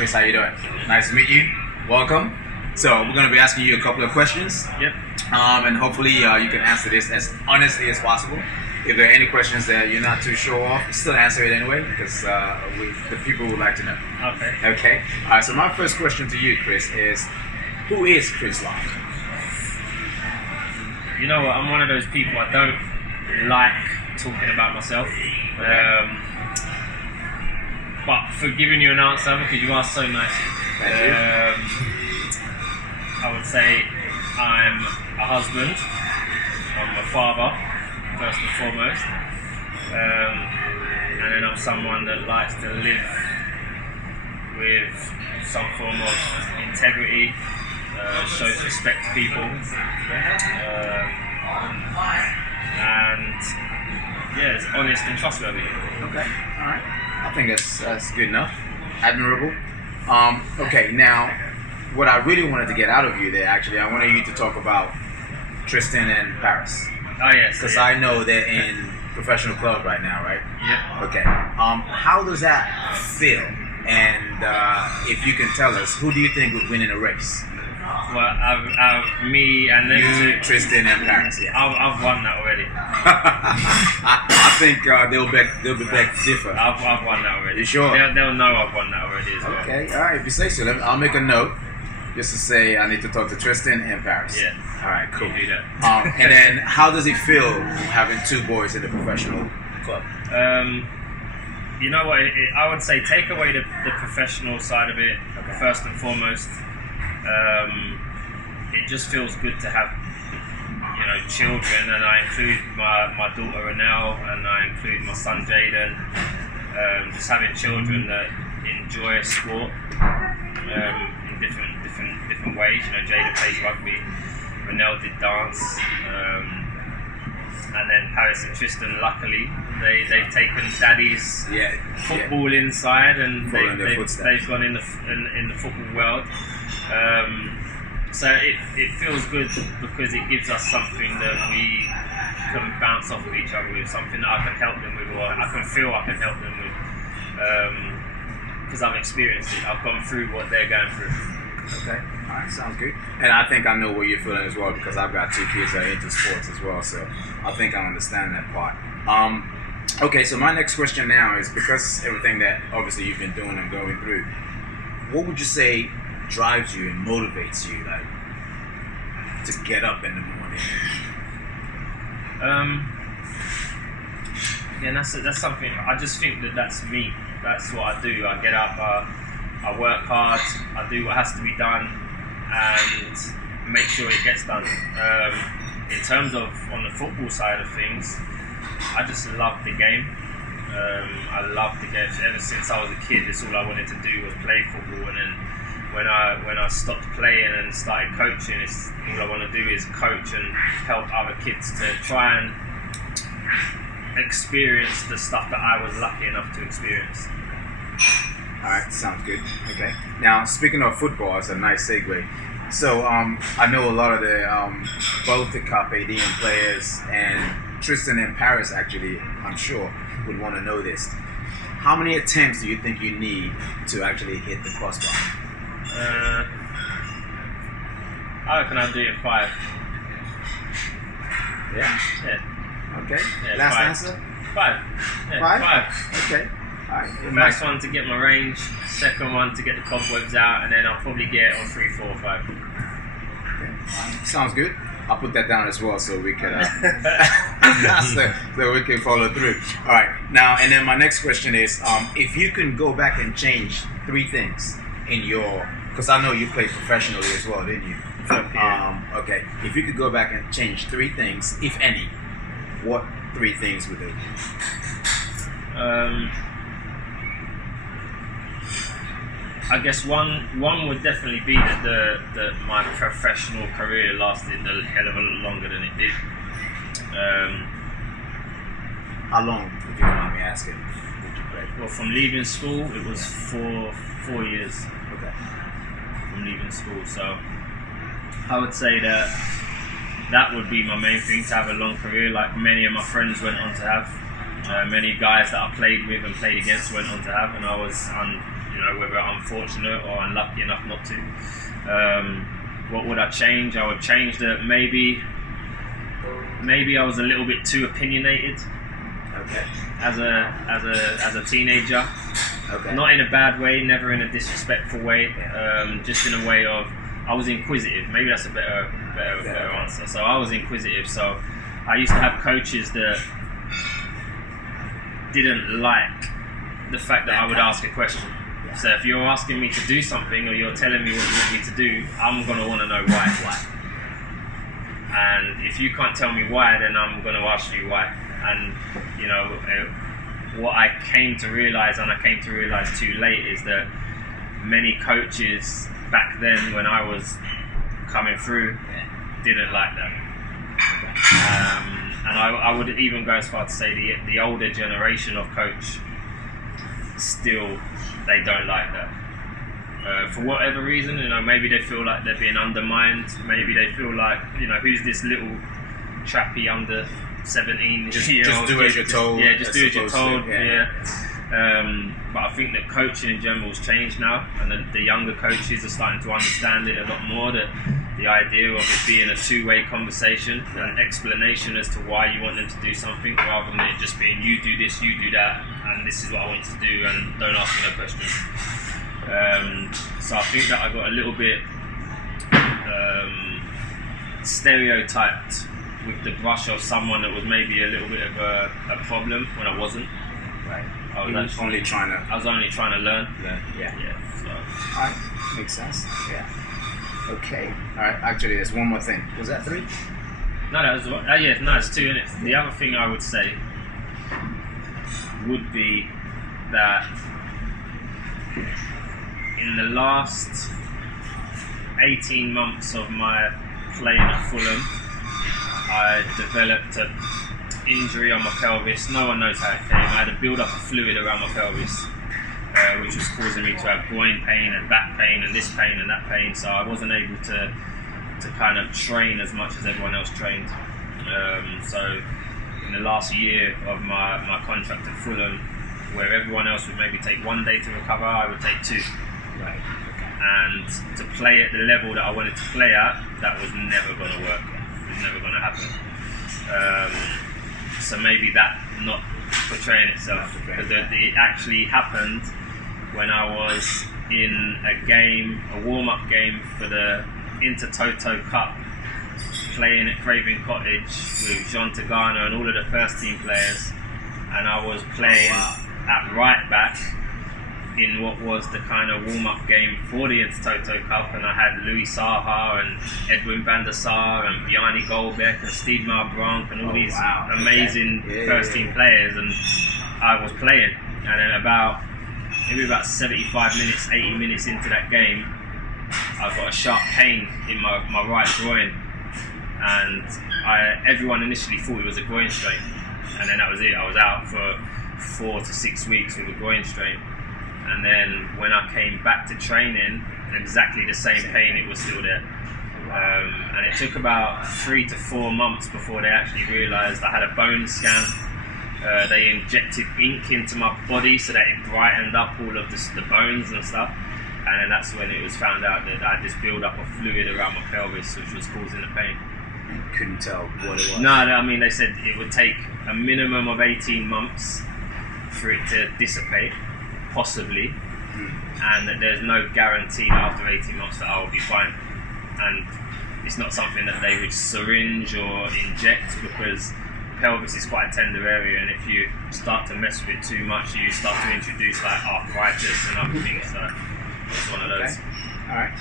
Chris, how you doing? Nice to meet you. Welcome. So we're going to be asking you a couple of questions. Yep. And hopefully you can answer this as honestly as possible. If there are any questions that you're not too sure of, still answer it anyway, because the people would like to know. Okay. Okay. All right. So my first question to you, Chris, is who is Chris Locke? You know what? I'm one of those people. I don't like talking about myself. Okay. But for giving you an answer, because you are so nice. Thank you. I would say I'm a husband. I'm a father, first and foremost. And then I'm someone that likes to live with some form of integrity, shows respect to people, and yeah, it's honest and trustworthy. Okay. All right. I think that's good enough. Admirable. Okay. Now, what I really wanted to get out of you there, actually, I wanted you to talk about Tristan and Paris. Oh yes. Because yeah. I know they're in professional club right now, right? Yeah. Okay. How does that feel? And if you can tell us, who do you think would win in a race? Well, me and them You, two. Tristan, and Paris. Yeah. I've won that already. I think they'll be back differ. I've won that already. You sure? They'll know I've won that already as well. Okay. All right. If you say so, I'll make a note just to say I need to talk to Tristan and Paris. Yeah. All right. Cool. You do that. And then, how does it feel having two boys in the professional club? You know what? I would say take away the professional side of it first and foremost. It just feels good to have, children, and I include my daughter Renelle, and I include my son Jaden. Just having children that enjoy sport in different ways. Jaden plays rugby, Renelle did dance, and then Paris and Tristan, luckily, they've taken daddy's football inside, and they've gone in the football world. So it feels good because it gives us something that we can bounce off of each other with, something that I can help them with, or I can feel I can help them with, because I've experienced it. I've gone through what they're going through. Okay, all right, sounds good. And I think I know what you're feeling as well, because I've got two kids that are into sports as well, so I think I understand that part. Okay, so my next question now is, because everything that obviously you've been doing and going through, what would you say drives you and motivates you, like, to get up in the morning? Yeah, that's something. I just think that's me. That's what I do. I get up, I work hard, I do what has to be done, and make sure it gets done. In terms of on the football side of things, I just love the game. I love the game. Ever since I was a kid, that's all I wanted to do was play football. And then when I stopped playing and started coaching, it's all I want to do is coach and help other kids to try and experience the stuff that I was lucky enough to experience. All right, sounds good. Okay. Now, speaking of football, it's a nice segue. So, I know a lot of the both the Carpe Diem players and Tristan and Paris, actually, I'm sure, would want to know this. How many attempts do you think you need to actually hit the crossbar? I reckon I'll do it 5. Yeah. Yeah. Okay. Yeah, Last 5. answer? 5. Yeah, 5. Okay. All right. First one to get my range, second one to get the cobwebs out, and then I'll probably get it on 3, 4, 5. Okay. Sounds good. I'll put that down as well so we can so we can follow through. All right. Now, and then my next question is, if you can go back and change 3 things in your, because I know you played professionally as well, didn't you? Okay. If you could go back and change 3 things, if any, what 3 things would they be? I guess one would definitely be that my professional career lasted a hell of a lot longer than it did. How long, if you don't mind me asking, did you play? Well, from leaving school, it was 4 years. Okay. From leaving school, so I would say that would be my main thing, to have a long career like many of my friends went on to have. Many guys that I played with and played against went on to have, and I was whether I'm fortunate or unlucky enough not to. What would I change? I would change that maybe I was a little bit too opinionated. Okay. As a teenager. Okay. Not in a bad way, never in a disrespectful way. Just in a way of I was inquisitive. Maybe that's a better answer. So I was inquisitive. So I used to have coaches that didn't like the fact that I would ask a question. So if you're asking me to do something or you're telling me what you want me to do, I'm going to want to know why. And if you can't tell me why, then I'm going to ask you why. And what I came to realize, and I came to realize too late, is that many coaches back then when I was coming through didn't like that. And I would even go as far to say the older generation of coach still, they don't like that. For whatever reason, maybe they feel like they're being undermined. Maybe they feel like, who's this little trappy under 17 just year old? Just do as you're told. Yeah, just do as you're told. Yeah. But I think that coaching in general has changed now, and the younger coaches are starting to understand it a lot more. That the idea of it being a two-way conversation, an explanation as to why you want them to do something, rather than it just being you do this, you do that, and this is what I want you to do, and don't ask me no questions. So I think that I got a little bit stereotyped with the brush of someone that was maybe a little bit of a problem when I wasn't. Right. I was only trying to learn. Yeah. So. Alright, makes sense. Yeah. Okay. Alright, actually there's one more thing. Was that 3? No, that was it's 2 minutes. The other thing I would say would be that in the last 18 months of my playing at Fulham, I developed an injury on my pelvis. No one knows how it came. I had a build-up of fluid around my pelvis, which was causing me to have groin pain and back pain and this pain and that pain. So I wasn't able to kind of train as much as everyone else trained. So in the last year of my contract at Fulham, where everyone else would maybe take 1 day to recover, I would take 2. Right. And to play at the level that I wanted to play at, that was never going to work. It was never going to happen. So maybe that not portraying itself, because it actually happened when I was in a warm-up game for the Intertoto Cup, playing at Craven Cottage with Jean Tagano and all of the first team players, and I was playing at right back in what was the kind of warm-up game for the Intertoto Cup, and I had Louis Saha and Edwin van der Sar and Bjarni Goldbeck and Steve Bronk and all these amazing first-team players, and I was playing, and then maybe about 75 minutes, 80 minutes into that game, I got a sharp pain in my right groin, and everyone initially thought it was a groin strain, and then that was it. I was out for 4 to 6 weeks with a groin strain. And then when I came back to training, exactly the same pain, it was still there. And it took about 3 to 4 months before they actually realised. I had a bone scan. They injected ink into my body so that it brightened up all of the bones and stuff. And then that's when it was found out that I had this build-up of fluid around my pelvis, which was causing the pain. You couldn't tell what it was? No, I mean, they said it would take a minimum of 18 months for it to dissipate. Possibly, and that there's no guarantee that after 18 months that I will be fine. And it's not something that they would syringe or inject, because pelvis is quite a tender area, and if you start to mess with it too much, you start to introduce like arthritis and other things. So it's one of those. Okay. All right.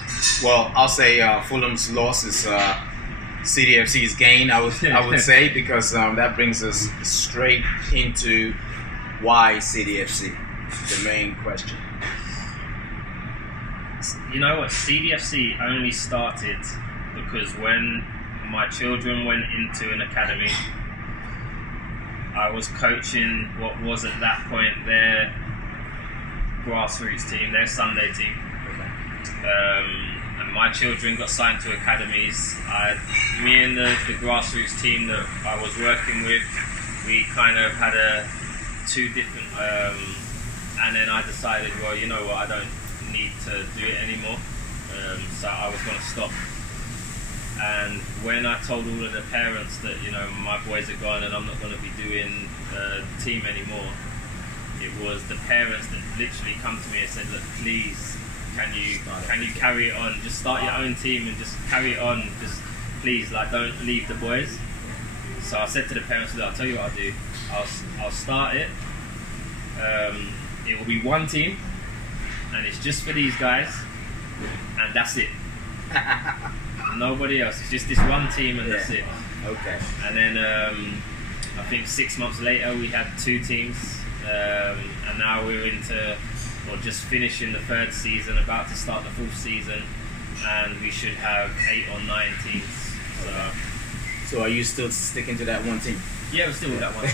Well, I'll say Fulham's loss is CDFC's gain. I would say, because that brings us straight into why CDFC. The main question. You know what? CDFC only started because when my children went into an academy, I was coaching what was at that point their grassroots team, their Sunday team. And my children got signed to academies. Me and the grassroots team that I was working with, we kind of had 2 different and then I decided, well, you know what, I don't need to do it anymore. So I was going to stop. And when I told all of the parents that, you know, my boys are gone and I'm not going to be doing the team anymore, it was the parents that literally come to me and said, look, please, can you carry it on? Just start your own team and just carry it on. Just please, like, don't leave the boys. So I said to the parents, look, I'll tell you what I'll do. I'll start it. It will be one team, and it's just for these guys, and that's it. Nobody else. It's just this one team, and that's it. Okay. And then I think 6 months later we had 2 teams, and now we're just finishing the 3rd season, about to start the 4th season, and we should have 8 or 9 teams. So are you still sticking to that one team? Yeah, we're still with that one.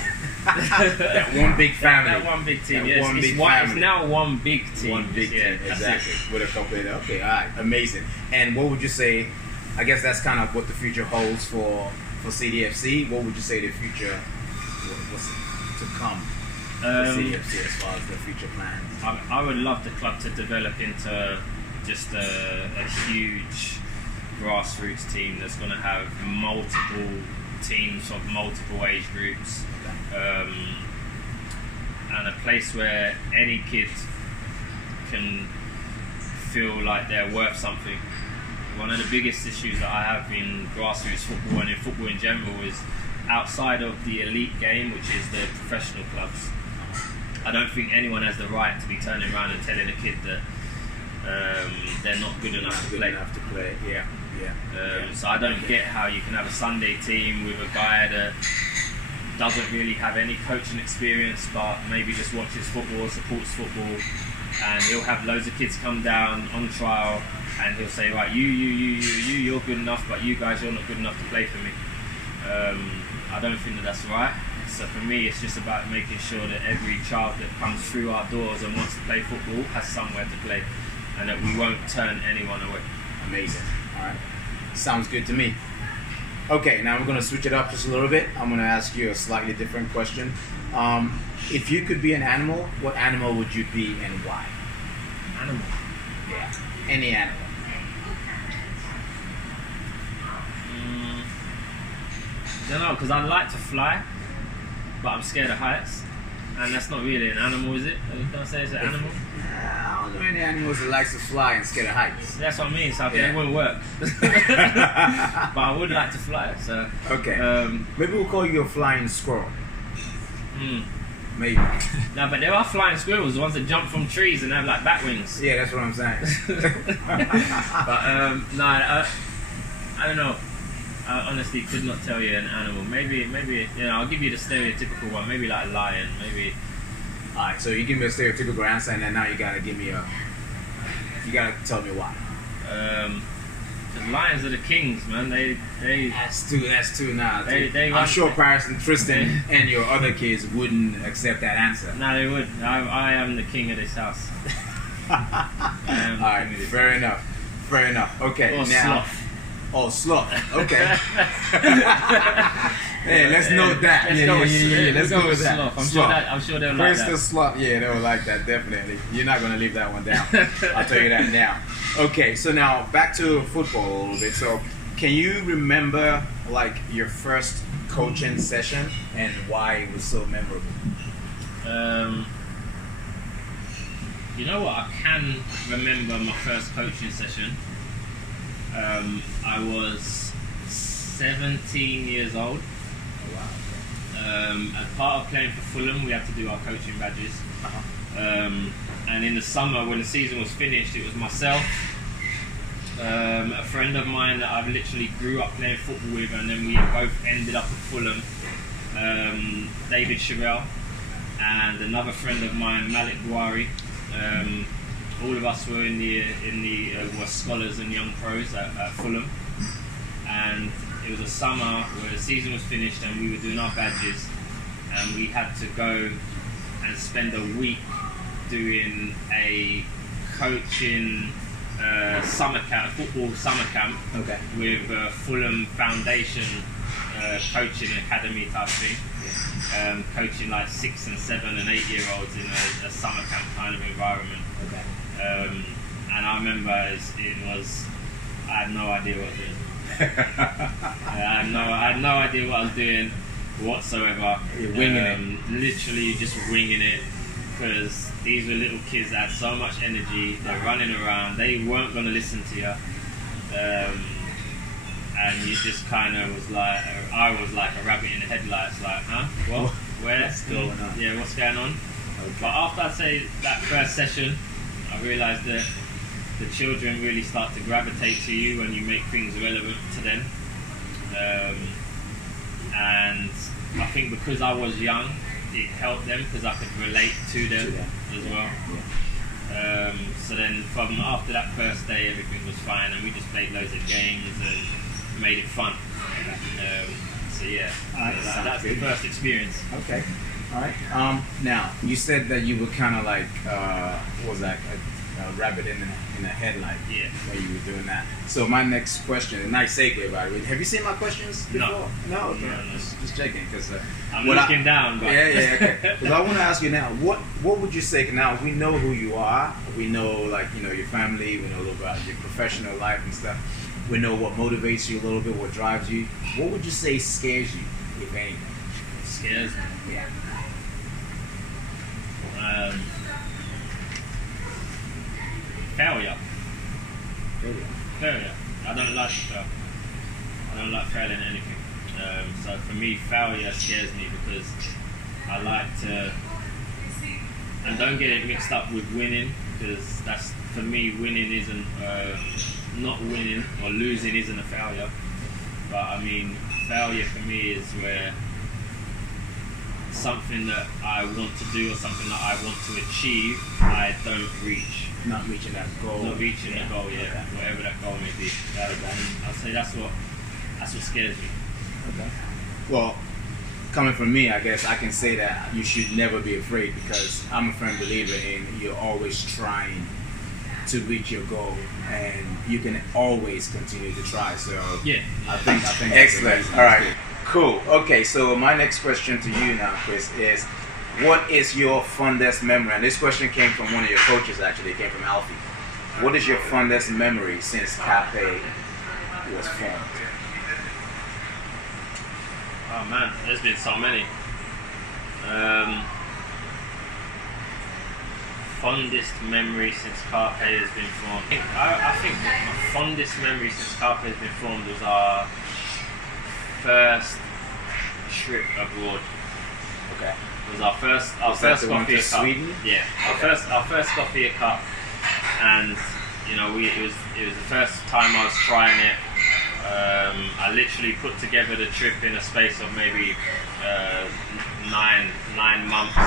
That one big family. That one big team. Yes, It's now one big team. One big team, exactly. With a couple of, okay, all right, amazing. And what would you say? I guess that's kind of what the future holds for CDFC. What would you say the future, what's to come for CDFC as far as the future plans? I would love the club to develop into just a huge grassroots team that's going to have multiple teams of multiple age groups, and a place where any kid can feel like they're worth something. One of the biggest issues that I have in grassroots football and in football in general is outside of the elite game, which is the professional clubs, I don't think anyone has the right to be turning around and telling a kid that they're not good enough to play. Yeah. So I don't get how you can have a Sunday team with a guy that doesn't really have any coaching experience, but maybe just watches football, supports football, and he'll have loads of kids come down on trial, and he'll say, right, you're good enough, but you guys, you're not good enough to play for me. I don't think that's right. So for me, it's just about making sure that every child that comes through our doors and wants to play football has somewhere to play, and that we won't turn anyone away. Amazing. All right. Sounds good to me. Okay, now we're going to switch it up just a little bit. I'm going to ask you a slightly different question. If you could be an animal, what animal would you be and why? Animal? Yeah. Any animal. I don't know, because I'd like to fly, but I'm scared of heights. And that's not really an animal, is it? Don't I say it's an animal? I don't know any animals that likes to fly and scared of heights. That's what I mean, so I think it wouldn't work. But I would like to fly, so... Okay. Maybe we'll call you a flying squirrel. Maybe. No, but there are flying squirrels, the ones that jump from trees and have like bat wings. Yeah, that's what I'm saying. But no, I don't know. I honestly could not tell you an animal. Maybe you know, I'll give you the stereotypical one. Maybe like a lion. Maybe. Alright, so you give me a stereotypical answer, and then now you gotta give me you gotta tell me why. The lions are the kings, man. They. That's too now. They I'm sure Paris and Tristan and your other kids wouldn't accept that answer. No, they would. I am the king of this house. Alright, fair enough. Okay, or now. sloth. Oh, sloth. Okay. Hey, let's note that. Let's go with that. Sloth. I'm sure they'll like that. Sloth. Yeah, they'll like that, definitely. You're not going to leave that one down. I'll tell you that now. Okay, so now back to football a little bit. So, can you remember like your first coaching session and why it was so memorable? You know what? I can remember my first coaching session. I was 17 years old. Oh, wow. As part of playing for Fulham, we had to do our coaching badges. And in the summer, when the season was finished, it was myself, a friend of mine that I've literally grew up playing football with, and then we both ended up at Fulham, David Sherrill, and another friend of mine, Malik Buhari. All of us were were scholars and young pros at Fulham, and it was a summer where the season was finished and we were doing our badges, and we had to go and spend a week doing a coaching summer camp, football summer camp, with Fulham Foundation coaching academy type thing. coaching like 6 and 7 and 8 year olds in a summer camp kind of environment. Okay. And I remember I had no idea what I was doing. I had no idea what I was doing whatsoever. You're winging it. Literally just winging it, because these were little kids that had so much energy. They're running around. They weren't going to listen to you. And you just kind of was like, I was like a rabbit in the headlights, like, huh? What? What's going on? Yeah, what's going on? Okay. But after I'd say that first session, I realised that the children really start to gravitate to you when you make things relevant to them. And I think because I was young, it helped them because I could relate to them as well. Yeah. So then from after that first day, everything was fine, and we just played loads of games and made it fun. So yeah, that's the first experience. Okay. All right. Now you said that you were kind of like, what was that? A rabbit in the headlight. Yeah. When you were doing that. So my next question, a nice segue by the way. Have you seen my questions before? No. Okay. No. Just checking because I'm looking down. But Yeah. Okay. Because I want to ask you now, what would you say? Now we know who you are. We know your family. We know a little about your professional life and stuff. We know what motivates you a little bit, what drives you. What would you say scares you, if anything? Scares me. Yeah. Failure. I don't like to fail. I don't like failing at anything. So for me, failure scares me because I like to, and don't get it mixed up with winning, because that's, for me, winning isn't, not winning or losing isn't a failure. But I mean, failure for me is where something that I want to do or something that I want to achieve, I don't reach. Not reaching that goal. Not reaching the goal, yeah. Whatever that goal may be. I'd say that's what scares me. Okay. Well, coming from me, I guess I can say that you should never be afraid, because I'm a firm believer in you're always trying to reach your goal, and you can always continue to try. So yeah, I think excellent. All right, cool. Okay, so my next question to you now, Chris, is what is your fondest memory? And this question came from one of your coaches, actually. It came from Alfie. What is your fondest memory since Cafe was formed? Oh man, there's been so many. Fondest memory since Carpe has been formed. I think my fondest memory since Carpe has been formed was our first trip abroad. Okay. It was our first Coffee Cup. Sweden? Yeah, our first Coffee Cup, and it was the first time I was trying it. I literally put together the trip in a space of maybe 9 months,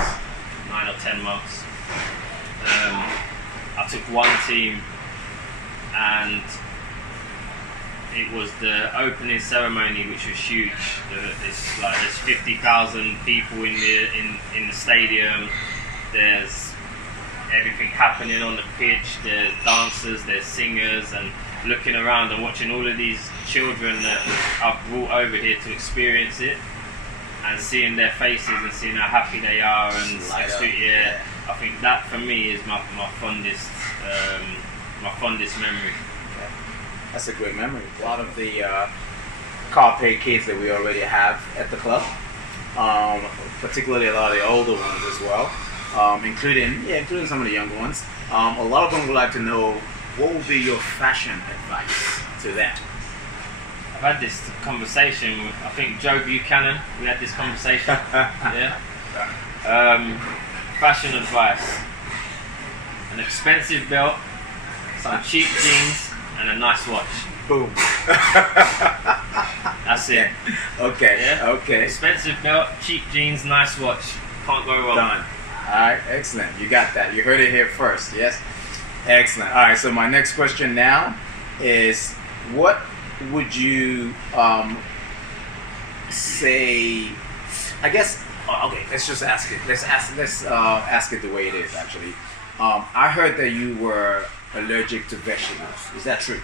9 or 10 months. I took one team, and it was the opening ceremony, which was huge. There's 50,000 people in the stadium. There's everything happening on the pitch. There's dancers, there's singers, and looking around and watching all of these children that I've brought over here to experience it, and seeing their faces and seeing how happy they are, and I think that for me is my fondest memory. Okay. That's a great memory. A lot of the Carpe kids that we already have at the club, particularly a lot of the older ones as well, including some of the younger ones. A lot of them would like to know, what would be your fashion advice to them? I've had this conversation with, I think, Joe Buchanan. We had this conversation. Yeah. Fashion advice: an expensive belt, some cheap jeans, and a nice watch. Boom. That's it. Okay. Yeah? Okay. Expensive belt, cheap jeans, nice watch. Can't go wrong. Done. All right. Excellent. You got that. You heard it here first. Yes. Excellent. All right. So my next question now is, what would you say? I guess. Okay. Let's just ask it. Let's ask it the way it is. Actually, I heard that you were allergic to vegetables. Is that true?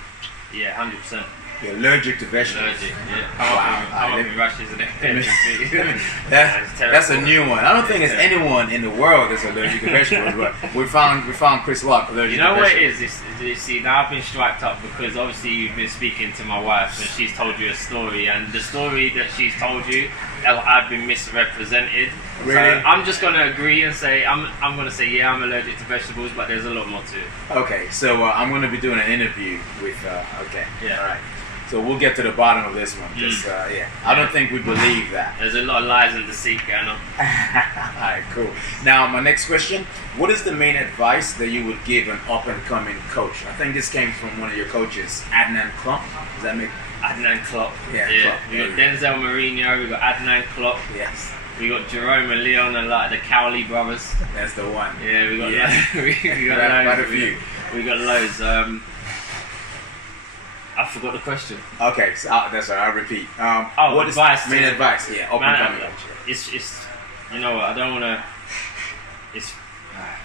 Yeah, 100%. You're allergic to vegetables. Allergic, yeah. Come up with rashes and everything. That's a new one. I don't think there's anyone in the world that's allergic to vegetables, but we found Chris Locke allergic to vegetables. You know what it is? You see, now I've been striked up because obviously you've been speaking to my wife and she's told you a story, and the story that she's told you, I've been misrepresented. Really? So I'm just gonna agree and say I'm gonna say yeah, I'm allergic to vegetables, but there's a lot more to it. Okay, so I'm gonna be doing an interview with. Okay. Yeah. All right. So we'll get to the bottom of this one. Just I don't think we believe that. There's a lot of lies and deceit going on. Alright, cool. Now, my next question: what is the main advice that you would give an up-and-coming coach? I think this came from one of your coaches, Adnan Klopp. Does that make? Adnan Klopp. Yeah. Klopp. We got Denzel Mourinho. We got Adnan Klopp. Yes. We got Jerome and Leon and like the Cowley brothers. That's the one. Yeah, we got we got quite loads. a few. We got loads. I forgot the question. Okay, so that's all right. I'll repeat. What advice? Is main advice? Yeah, up-and-coming coach. It's you know what? I don't want to. It's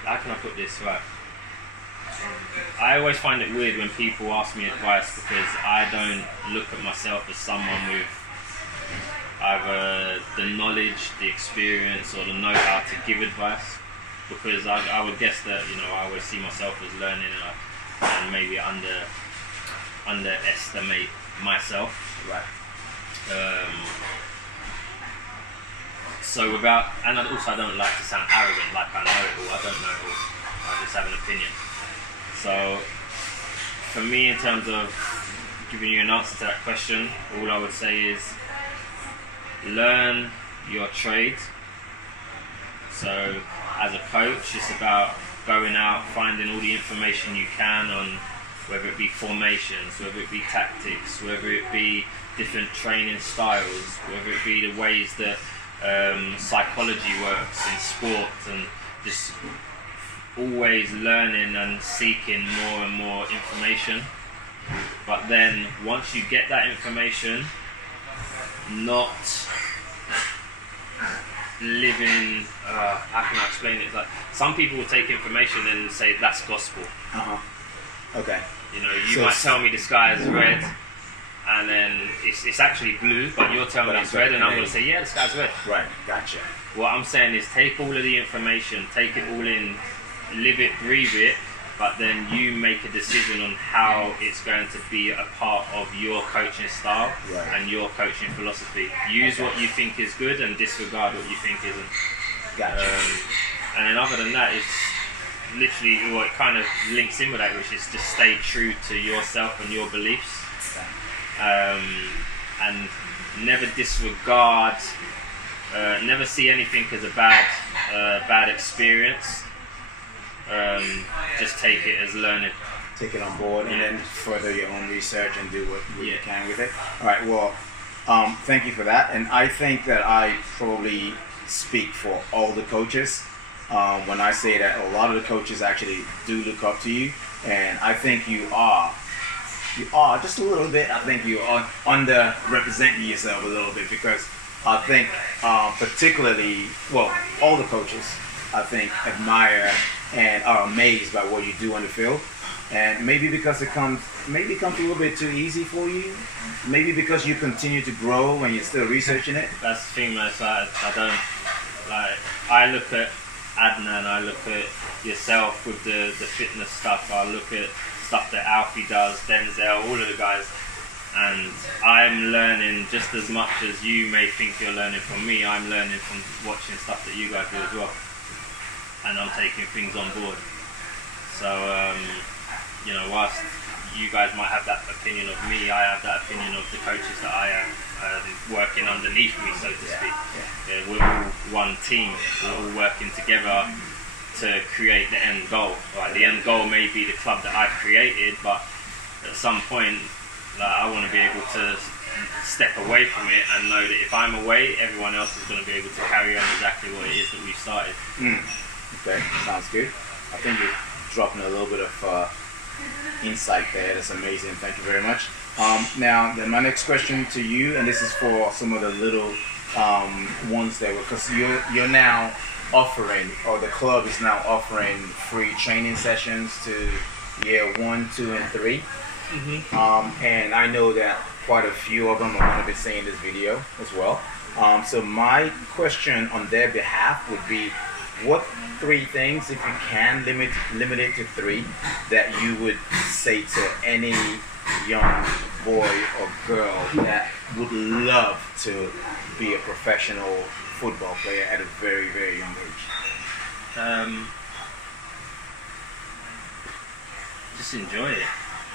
how can I put this right? I always find it weird when people ask me advice because I don't look at myself as someone with either the knowledge, the experience, or the know-how to give advice. Because I would guess that I always see myself as learning and maybe underestimate myself. Right. So and also I don't like to sound arrogant, like I know it all. I don't know it all. I just have an opinion. So for me, in terms of giving you an answer to that question, all I would say is learn your trade. So as a coach, it's about going out, finding all the information you can on whether it be formations, whether it be tactics, whether it be different training styles, whether it be the ways that psychology works in sport, and just always learning and seeking more and more information. But then once you get that information, not living, how can I explain it? It's like some people will take information and say that's gospel. Okay. You might tell me the sky is red, and then it's actually blue, but you're telling me it's red, and I'm going to say, yeah, the sky's red. Right, gotcha. What I'm saying is take all of the information, take it all in, live it, breathe it, but then you make a decision on how it's going to be a part of your coaching style and your coaching philosophy. Use what you think is good and disregard what you think isn't. Gotcha. And then other than that, it's literally it kind of links in with that, which is to stay true to yourself and your beliefs, and never disregard, never see anything as a bad experience. Just take it as learning. Take it on board and then further your own research and do what you can with it. All right. Well, thank you for that. And I think that I probably speak for all the coaches when I say that a lot of the coaches actually do look up to you, and I think you are just a little bit. I think you are underrepresenting yourself a little bit, because I think particularly, all the coaches I think admire and are amazed by what you do on the field, and maybe because it comes a little bit too easy for you, maybe because you continue to grow and you're still researching it. That's the thing, man. I look at Adnan, I look at yourself with the fitness stuff, I look at stuff that Alfie does, Denzel, all of the guys, and I'm learning just as much as you may think you're learning from me. I'm learning from watching stuff that you guys do as well, and I'm taking things on board. So whilst you guys might have that opinion of me, I have that opinion of the coaches that I am working underneath me, so to speak. Yeah, we're all one team. We're all working together to create the end goal. Right? The end goal may be the club that I've created, but at some point, I want to be able to step away from it and know that if I'm away, everyone else is going to be able to carry on exactly what it is that we've started. Okay, sounds good. I think you're dropping a little bit of insight there. That's amazing. Thank you very much. Now, then my next question to you, and this is for some of the little ones there, because you're now offering, or the club is now offering free training sessions to year 1, 2, and 3. And I know that quite a few of them are going to be seeing this video as well. So my question on their behalf would be, what three things, if you can limit it to three, that you would say to any young boy or girl that would love to be a professional football player at a very, very young age? Just enjoy it.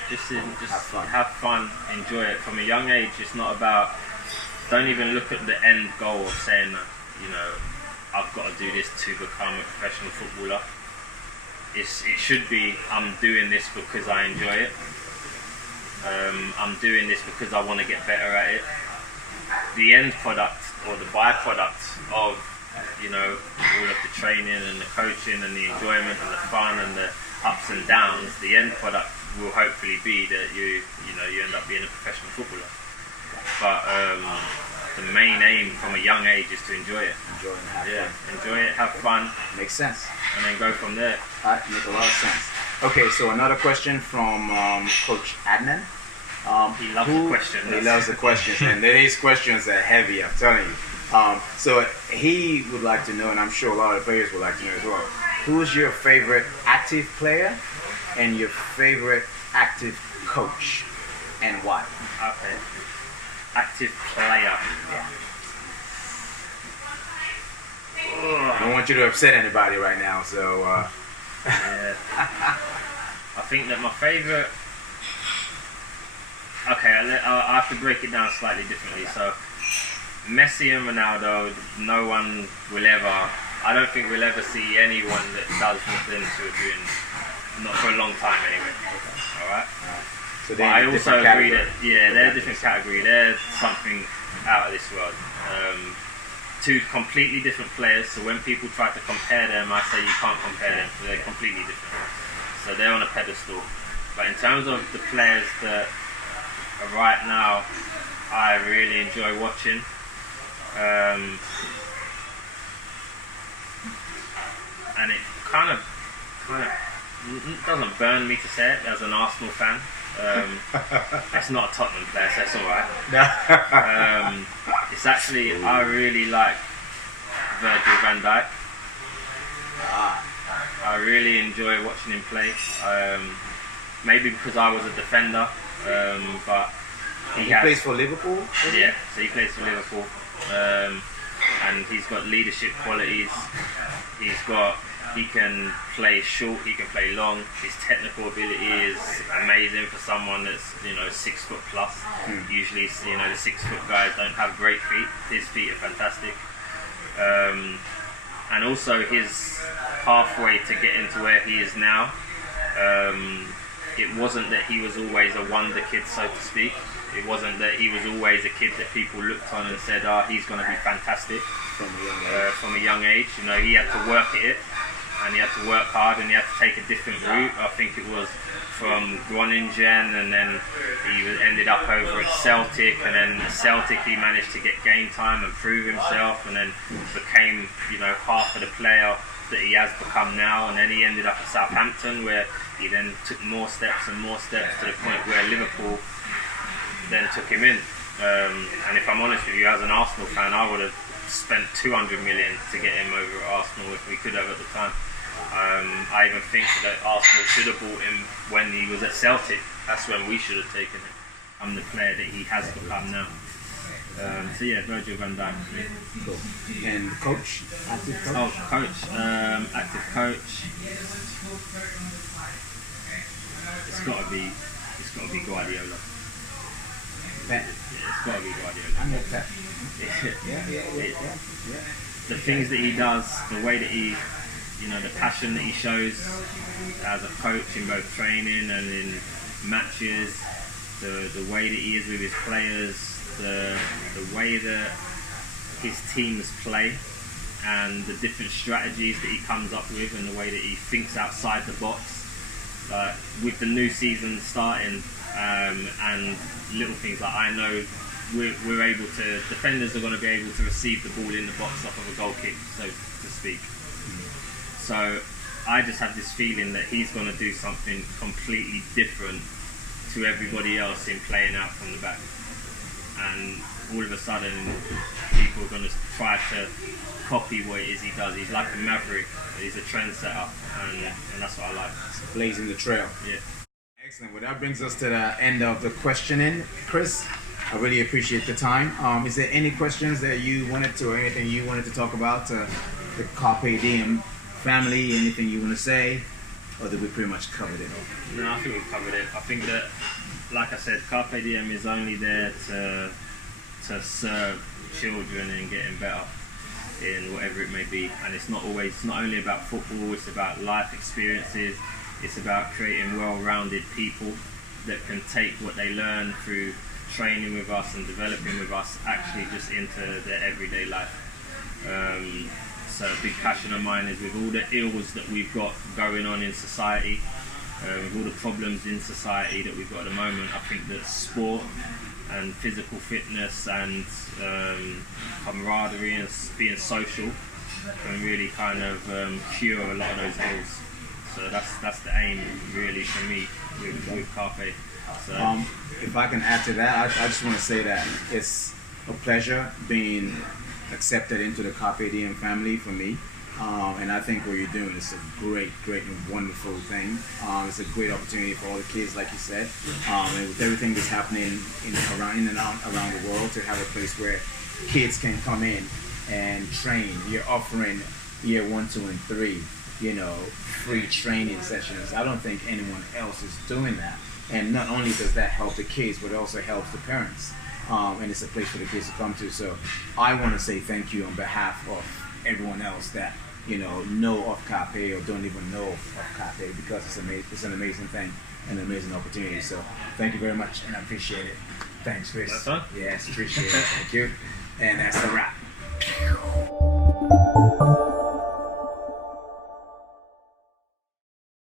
Just have fun, enjoy it. From a young age, it's not about. Don't even look at the end goal of saying, you know, I've got to do this to become a professional footballer. It should be, I'm doing this because I enjoy it. I'm doing this because I want to get better at it. The end product or the byproduct of, you know, all of the training and the coaching and the enjoyment and the fun and the ups and downs, the end product will hopefully be that you end up being a professional footballer. But the main aim from a young age is to enjoy it. Enjoy and have fun. Enjoy it, have fun. Makes sense. And then go from there. That makes a lot of sense. Okay, so another question from Coach Adnan. He loves the questions. He loves the questions, and these questions are heavy, I'm telling you. So he would like to know, and I'm sure a lot of players would like to know as well, who's your favorite active player and your favorite active coach, and why? Okay. Active player. Yeah. I don't want you to upset anybody right now, so... Yeah. I think that my favourite... Okay, I'll have to break it down slightly differently. So, Messi and Ronaldo, no one will ever... I don't think we'll ever see anyone that does what them two are doing. Not for a long time anyway. Okay. Alright? So but I also agree that, they're a different category. They're something out of this world. Two completely different players, so when people try to compare them, I say you can't compare them, so they're completely different. So they're on a pedestal. But in terms of the players that are right now, I really enjoy watching. And it kind of doesn't burn me to say it as an Arsenal fan. It's not a Tottenham player, so it's alright. It's actually, I really like Virgil van Dijk. I really enjoy watching him play. Maybe because I was a defender, but he plays for Liverpool? Yeah, so he plays for Liverpool. And he's got leadership qualities. He can play short, he can play long. His technical ability is amazing for someone that's 6 foot plus. Usually, the 6 foot guys don't have great feet. His feet are fantastic. And also his pathway to get into where he is now. It wasn't that he was always a wonder kid, so to speak. It wasn't that he was always a kid that people looked on and said, he's going to be fantastic from a young age. He had to work at it, and he had to work hard, and he had to take a different route. I think it was from Groningen, and then he ended up over at Celtic, and then at Celtic he managed to get game time and prove himself, and then became half of the player that he has become now. And then he ended up at Southampton, where he then took more steps to the point where Liverpool then took him in. And if I'm honest with you, as an Arsenal fan, I would have spent 200 million to get him over at Arsenal if we could have at the time. I even think that Arsenal should have bought him when he was at Celtic. That's when we should have taken him. I'm the player that he has become now. So yeah, Virgil van Dijk. Cool. And coach? Active coach? Oh, coach. Active coach. It's got to be Guardiola. Pep. Yeah, it's got to be Guardiola. I know Pep. Yeah. The things that he does, the way that he, the passion that he shows as a coach in both training and in matches, the way that he is with his players, the way that his teams play, and the different strategies that he comes up with, and the way that he thinks outside the box. With the new season starting, and little things like, I know we're able to, defenders are going to be able to receive the ball in the box off of a goal kick, so to speak. So I just have this feeling that he's going to do something completely different to everybody else in playing out from the back. And all of a sudden, people are going to try to copy what it is he does. He's like a maverick. He's a trendsetter, and that's what I like. Blazing the trail. Yeah. Excellent. Well, that brings us to the end of the questioning, Chris. I really appreciate the time. Is there any questions that you wanted to, or anything you wanted to talk about to the Carpe Diem family? Anything you want to say, or did we pretty much covered it all? No, I think we've covered it. I think that, like I said, Carpe Diem is only there to serve children and getting better in whatever it may be. And it's not only about football, it's about life experiences. It's about creating well-rounded people that can take what they learn through training with us and developing with us actually just into their everyday life. So a big passion of mine is, with all the ills that we've got going on in society, with all the problems in society that we've got at the moment, I think that sport and physical fitness and camaraderie and being social can really kind of cure a lot of those ills. So that's the aim really for me with Carpe. So, if I can add to that, I just want to say that it's a pleasure being accepted into the Carpe Diem family for me. And I think what you're doing is a great and wonderful thing. It's a great opportunity for all the kids, like you said. And with everything that's happening around the world, to have a place where kids can come in and train. You're offering year 1, 2, and 3, free training sessions. I don't think anyone else is doing that. And not only does that help the kids, but it also helps the parents. And it's a place for the kids to come to. So I want to say thank you on behalf of everyone else that know of Carpe or don't even know of Carpe, because it's an amazing thing and an amazing opportunity. So thank you very much, and I appreciate it. Thanks, Chris. That's fun. Yes, appreciate it. Thank you. And that's a wrap.